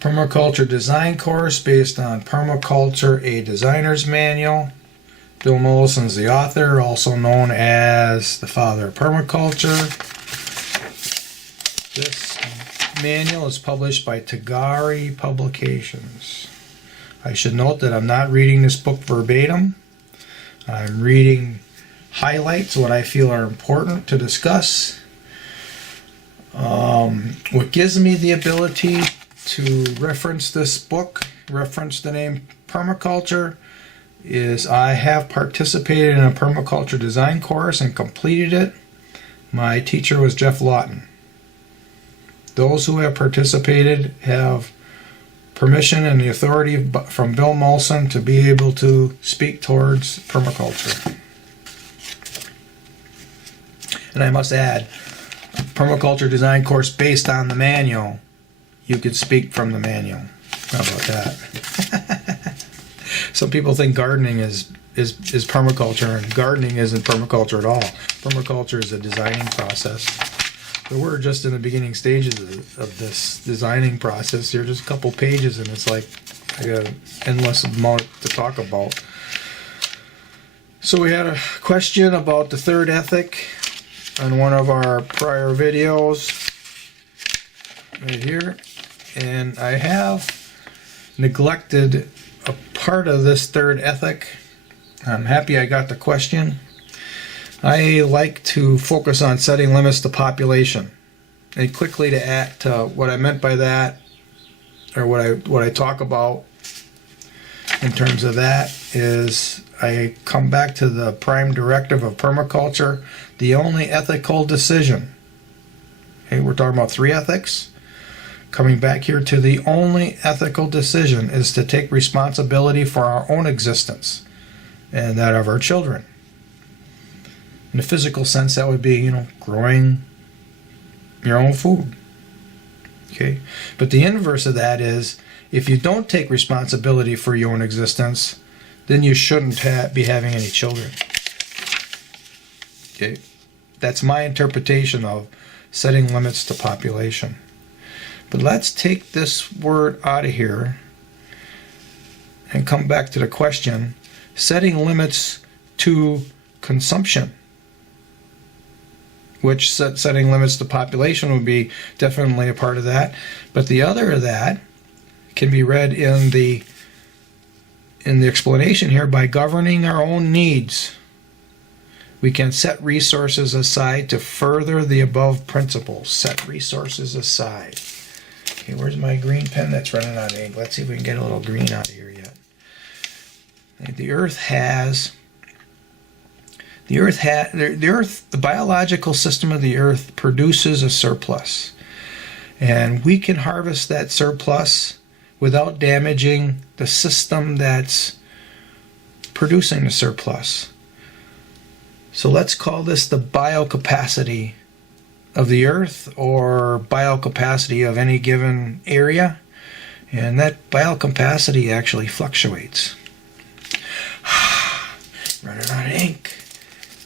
Permaculture design course based on Permaculture, a designer's manual. Bill Mollison's the author, also known as the father of permaculture. This manual is published by Tagari Publications. I should note that I'm not reading this book verbatim. I'm reading highlights, what I feel are important to discuss. What gives me the ability to reference this book, reference the name permaculture, is I have participated in a permaculture design course and completed it. My teacher was Jeff Lawton. Those who have participated have permission and the authority from Bill Mollison to be able to speak towards permaculture. And I must add, permaculture design course based on the manual. You could speak from the manual. How about that? Some people think gardening is permaculture, and gardening isn't permaculture at all. Permaculture is a designing process. But we're just in the beginning stages of this designing process. Here, just a couple pages, and it's like I got an endless amount to talk about. So we had a question about the third ethic on one of our prior videos right here, and I have neglected a part of this third ethic. I'm happy I got the question. I like to focus on setting limits to population, and quickly to add to what I meant by that, or what I talk about in terms of that, is I come back to the prime directive of permaculture. The only ethical decision, okay, we're talking about three ethics. Coming back here to the only ethical decision is to take responsibility for our own existence and that of our children. In a physical sense, that would be, growing your own food. Okay? But the inverse of that is, if you don't take responsibility for your own existence, then you shouldn't be having any children. Okay? That's my interpretation of setting limits to population. But let's take this word out of here and come back to the question, setting limits to consumption, which setting limits to population would be definitely a part of that. But the other of that can be read in the explanation here, by governing our own needs. We can set resources aside to further the above principles. Set resources aside. Okay, where's my green pen that's running out of ink? Let's see if we can get a little green out of here yet. The the biological system of the earth produces a surplus. And we can harvest that surplus without damaging the system that's producing the surplus. So let's call this the biocapacity of the earth, or biocapacity of any given area. And that biocapacity actually fluctuates. Running out of ink.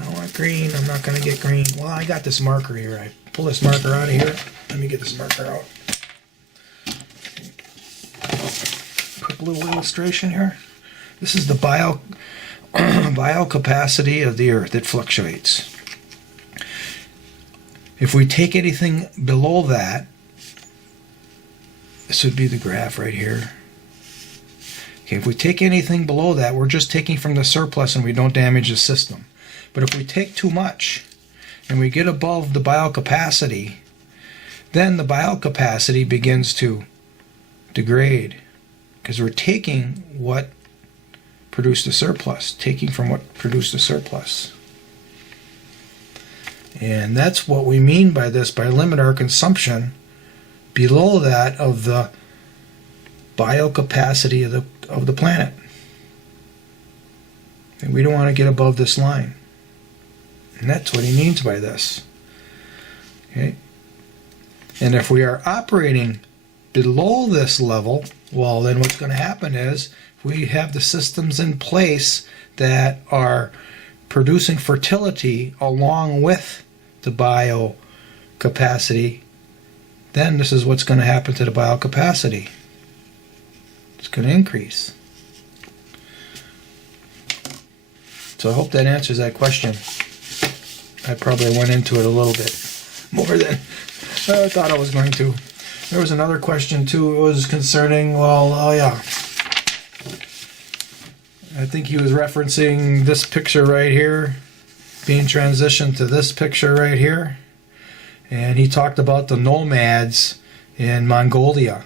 I don't want green. I'm not going to get green. Well, I got this marker here. I pull this marker out of here. Let me get this marker out. Quick little illustration here. This is the biocapacity of the earth. It fluctuates. If we take anything below that, this would be the graph right here. Okay, if we take anything below that, we're just taking from the surplus and we don't damage the system. But if we take too much and we get above the biocapacity, then the biocapacity begins to degrade, because we're taking what produced the surplus, taking from what produced the surplus. And that's what we mean by this, by limit our consumption below that of the biocapacity of the planet. And we don't want to get above this line. And that's what he means by this. Okay? And if we are operating below this level, well, then what's going to happen is we have the systems in place that are producing fertility along with the biocapacity. Then this is what's going to happen to the biocapacity. It's going to increase. So I hope that answers that question. I probably went into it a little bit more than I thought I was going to. There was another question too. It was concerning, well, oh yeah. I think he was referencing this picture right here, being transitioned to this picture right here. And he talked about the nomads in Mongolia,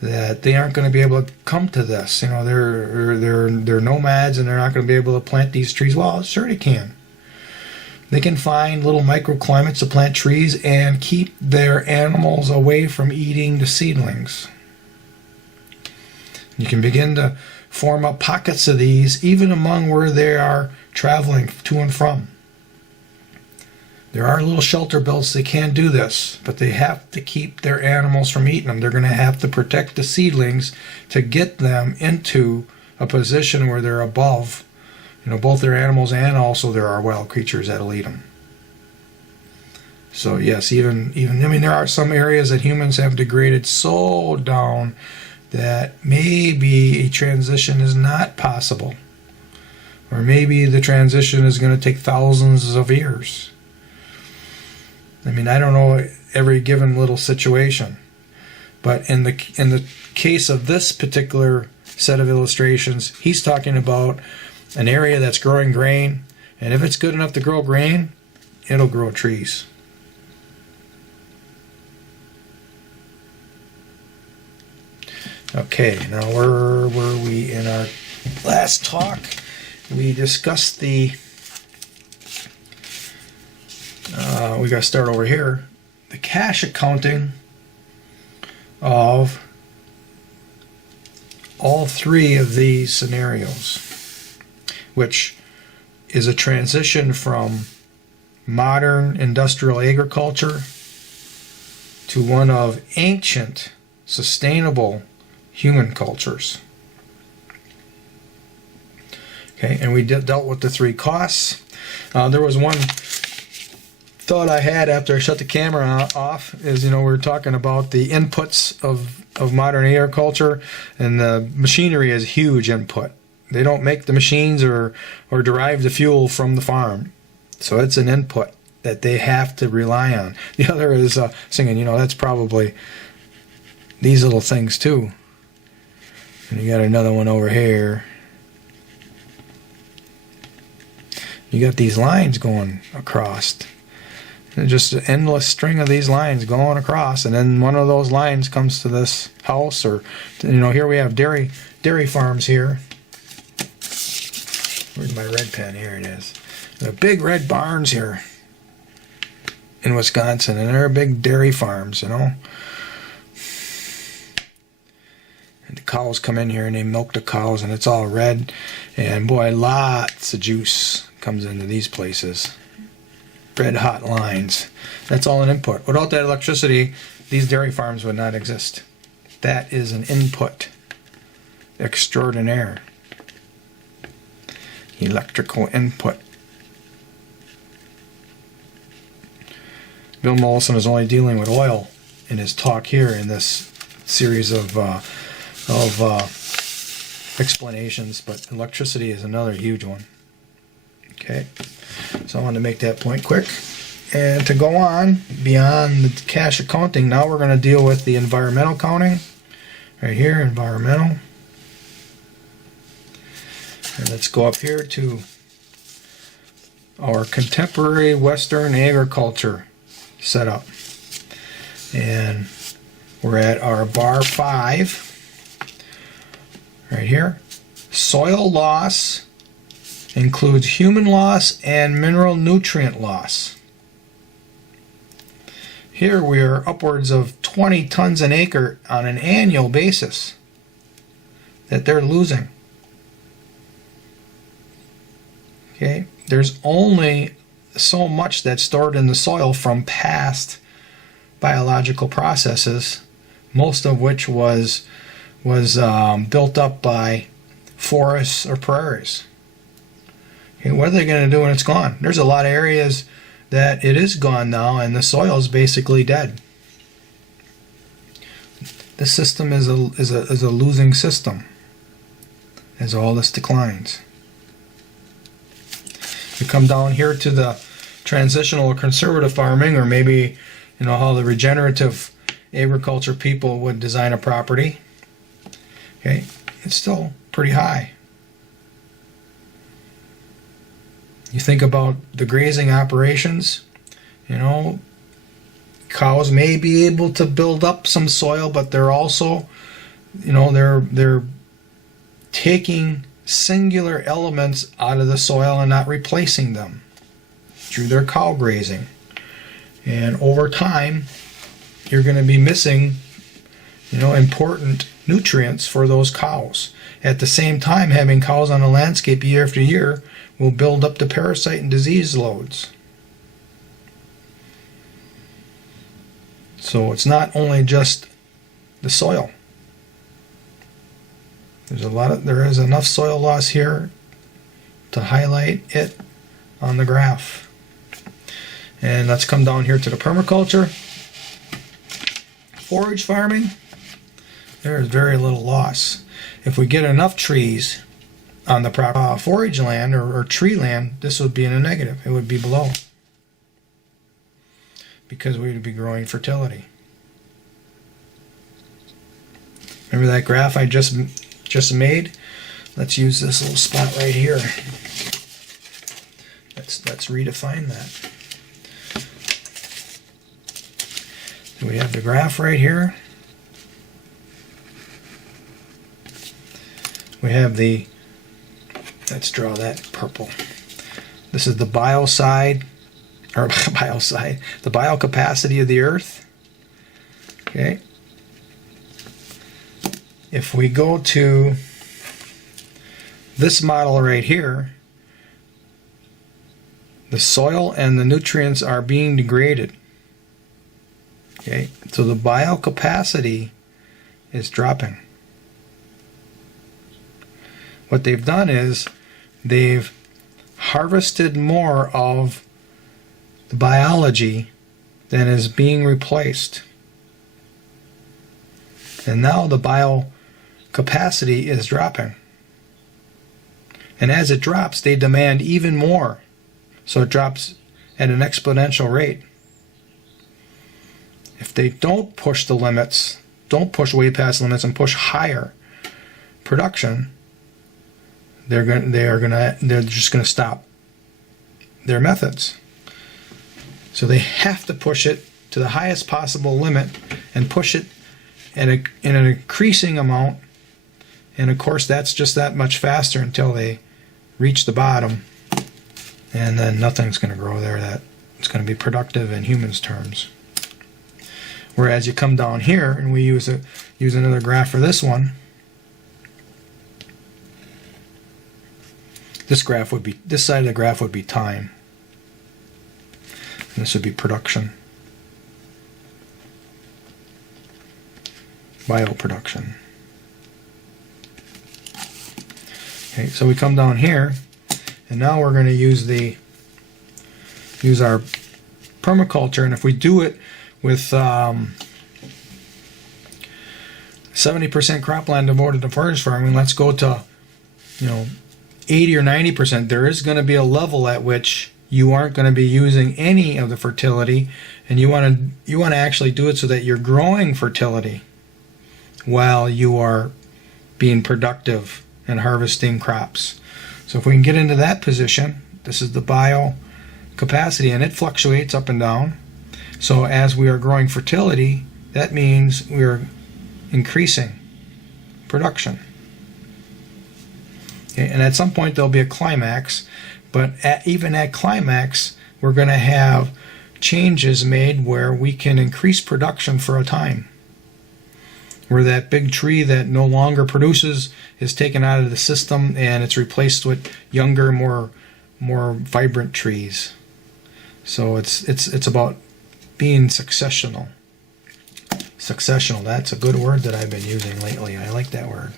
that they aren't going to be able to come to this. You know, they're nomads and they're not going to be able to plant these trees. Well, sure they can. They can find little microclimates to plant trees and keep their animals away from eating the seedlings. You can begin to form up pockets of these even among where they are traveling to and from. There are little shelter belts that can do this, but they have to keep their animals from eating them. They're going to have to protect the seedlings to get them into a position where they're above, you know, both their animals and also there are wild creatures that'll eat them. So yes, even I mean, there are some areas that humans have degraded so down that maybe a transition is not possible, or maybe the transition is going to take thousands of years. I mean, I don't know every given little situation, but in the case of this particular set of illustrations, he's talking about an area that's growing grain, and if it's good enough to grow grain, it'll grow trees. Okay, now where were we in our last talk? We discussed the we got to start over here. The cash accounting of all three of these scenarios, which is a transition from modern industrial agriculture to one of ancient, sustainable human cultures. Okay, and we dealt with the three costs. There was one thought I had after I shut the camera off is, you know, we were talking about the inputs of modern agriculture, and the machinery is a huge input. They don't make the machines or derive the fuel from the farm. So it's an input that they have to rely on. The other is singing, you know, that's probably these little things too. And you got another one over here. You got these lines going across. And just an endless string of these lines going across, and then one of those lines comes to this house, or, you know, here we have dairy farms here. Where's my red pen? Here it is. The big red barns here in Wisconsin, and they're big dairy farms, you know. And the cows come in here and they milk the cows, and it's all red, and boy, lots of juice comes into these places. Red hot lines. That's all an input. Without that electricity, these dairy farms would not exist. That is an input extraordinaire. Electrical input. Bill Mollison is only dealing with oil in his talk here in this series of explanations, but electricity is another huge one. Okay, so I wanted to make that point quick. And to go on beyond the cash accounting, now we're going to deal with the environmental counting. Right here, environmental. And let's go up here to our contemporary Western agriculture setup. And we're at our bar 5. Right here. Soil loss includes human loss and mineral nutrient loss. Here we are upwards of 20 tons an acre on an annual basis that they're losing. Okay, there's only so much that's stored in the soil from past biological processes, most of which was built up by forests or prairies. Okay, what are they going to do when it's gone? There's a lot of areas that it is gone now and the soil is basically dead. the system is a losing system as all this declines. You come down here to the transitional or conservative farming, or maybe how the regenerative agriculture people would design a property. Okay, it's still pretty high. You think about the grazing operations, cows may be able to build up some soil, but they're also, they're taking singular elements out of the soil and not replacing them through their cow grazing. And over time, you're going to be missing, important nutrients for those cows. At the same time, having cows on the landscape year after year will build up the parasite and disease loads. So it's not only just the soil. There is enough soil loss here to highlight it on the graph. And let's come down here to the permaculture. Forage farming, there is very little loss. If we get enough trees on the proper forage land or tree land, this would be in a negative. It would be below, because we would be growing fertility. Remember that graph I just made? Let's use this little spot right here. Let's redefine that. So we have the graph right here. We have let's draw that purple. This is the biocide, or biocide, the biocapacity of the earth. Okay. If we go to this model right here, the soil and the nutrients are being degraded. Okay, so the biocapacity is dropping. What they've done is they've harvested more of the biology than is being replaced. And now the biocapacity is dropping. And as it drops, they demand even more. So it drops at an exponential rate. If they don't push the limits, don't push way past limits and push higher production, they're just going to stop their methods. So they have to push it to the highest possible limit and push it in an increasing amount. And of course, that's just that much faster until they reach the bottom, and then nothing's going to grow there that it's going to be productive in humans' terms. Whereas you come down here, and we use another graph for this one. This side of the graph would be time, and this would be production, bioproduction. Okay, so we come down here, and now we're going to use our permaculture, and if we do it with 70% cropland devoted to forage farming, let's go to 80 or 90%. There is going to be a level at which you aren't going to be using any of the fertility, and you want to actually do it so that you're growing fertility while you are being productive and harvesting crops. So if we can get into that position, this is the bio capacity, and it fluctuates up and down. So as we are growing fertility, that means we are increasing production. Okay, and at some point there'll be a climax, but even at climax, we're going to have changes made where we can increase production for a time, where that big tree that no longer produces is taken out of the system and it's replaced with younger, more vibrant trees. So it's about being successional. Successional, that's a good word that I've been using lately. I like that word.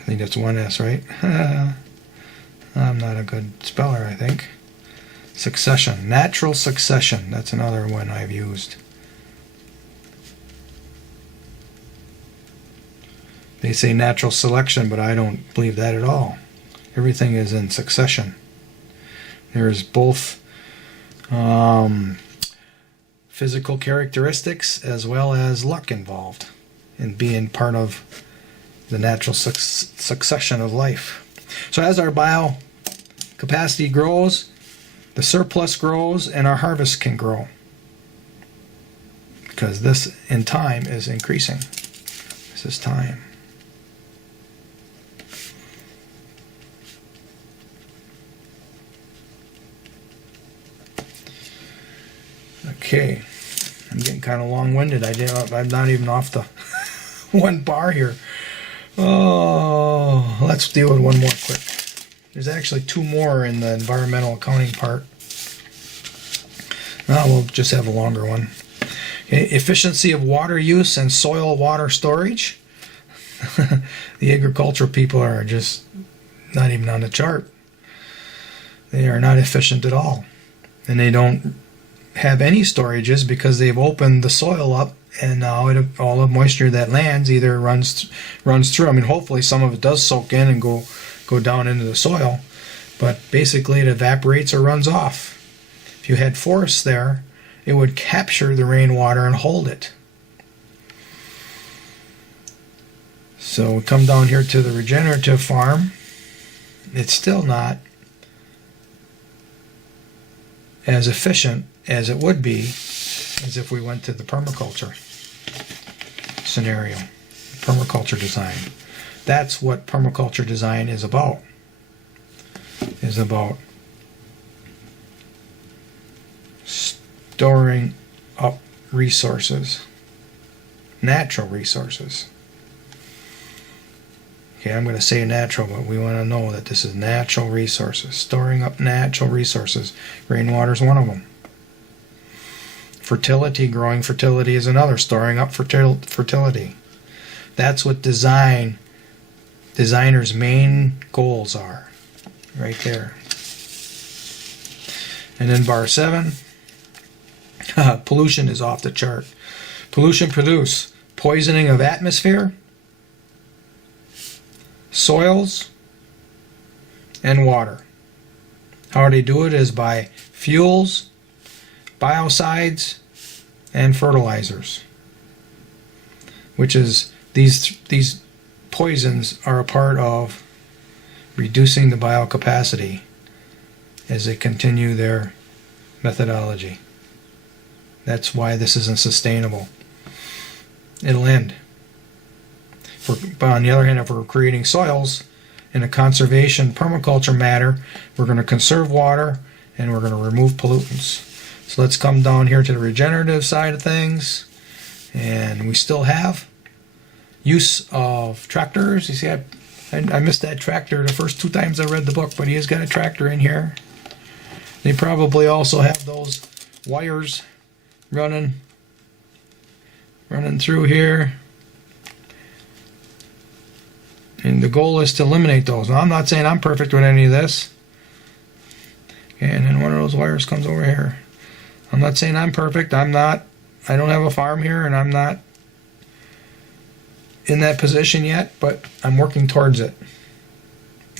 I think that's one S, right? I'm not a good speller, I think. Succession, natural succession. That's another one I've used. They say natural selection, but I don't believe that at all. Everything is in succession. There's both physical characteristics as well as luck involved in being part of the natural succession of life. So as our bio capacity grows, the surplus grows and our harvest can grow, because this in time is increasing. This is time. Okay, I'm getting kind of long-winded. I'm not even off the one bar here. Oh, let's deal with one more quick. There's actually two more in the environmental accounting part. We'll just have a longer one. Okay, efficiency of water use and soil water storage. The agricultural people are just not even on the chart. They are not efficient at all. And they don't have any storages because they've opened the soil up, and now all the moisture that lands either runs through. I mean, hopefully some of it does soak in and go down into the soil, but basically it evaporates or runs off. If you had forests there, it would capture the rainwater and hold it. So we come down here to the regenerative farm. It's still not as efficient as it would be as if we went to the permaculture scenario, permaculture design. That's what permaculture design is about. Is about storing up resources, natural resources. Okay, I'm going to say natural, but we want to know that this is natural resources. Storing up natural resources. Rainwater is one of them. Fertility, growing fertility is another. Storing up fertility. That's what designers' main goals are. Right there. And then bar 7, pollution is off the chart. Pollution produce poisoning of atmosphere, soils, and water. How they do it is by fuels, biocides, and fertilizers, which is these poisons are a part of reducing the biocapacity as they continue their methodology. That's why this isn't sustainable. It'll end. But on the other hand, if we're creating soils in a conservation permaculture manner, we're going to conserve water and we're going to remove pollutants. So let's come down here to the regenerative side of things. And we still have use of tractors. You see, I missed that tractor the first 2 times I read the book, but he has got a tractor in here. They probably also have those wires running through here. And the goal is to eliminate those. Now, I'm not saying I'm perfect with any of this. And then one of those wires comes over here. I'm not saying I'm perfect. I don't have a farm here, and I'm not in that position yet, but I'm working towards it.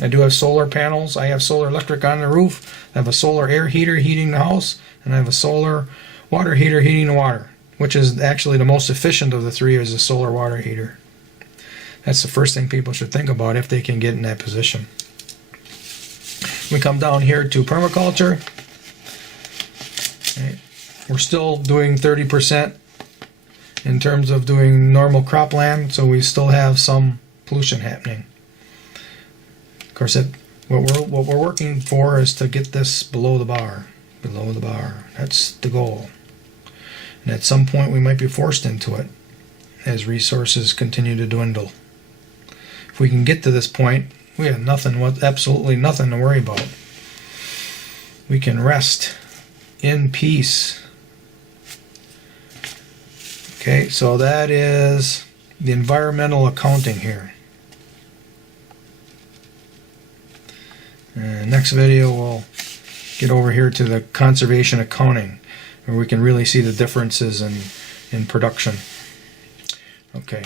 I do have solar panels. I have solar electric on the roof. I have a solar air heater heating the house, and I have a solar water heater heating the water, which is actually the most efficient of the 3 is a solar water heater. That's the first thing people should think about if they can get in that position. We come down here to permaculture. Okay. We're still doing 30% in terms of doing normal cropland, so we still have some pollution happening. Of course, what we're working for is to get this below the bar. Below the bar. That's the goal. And at some point we might be forced into it as resources continue to dwindle. If we can get to this point, we have absolutely nothing to worry about. We can rest in peace. Okay, so that is the environmental accounting here. Next video we'll get over here to the conservation accounting, where we can really see the differences in production. Okay.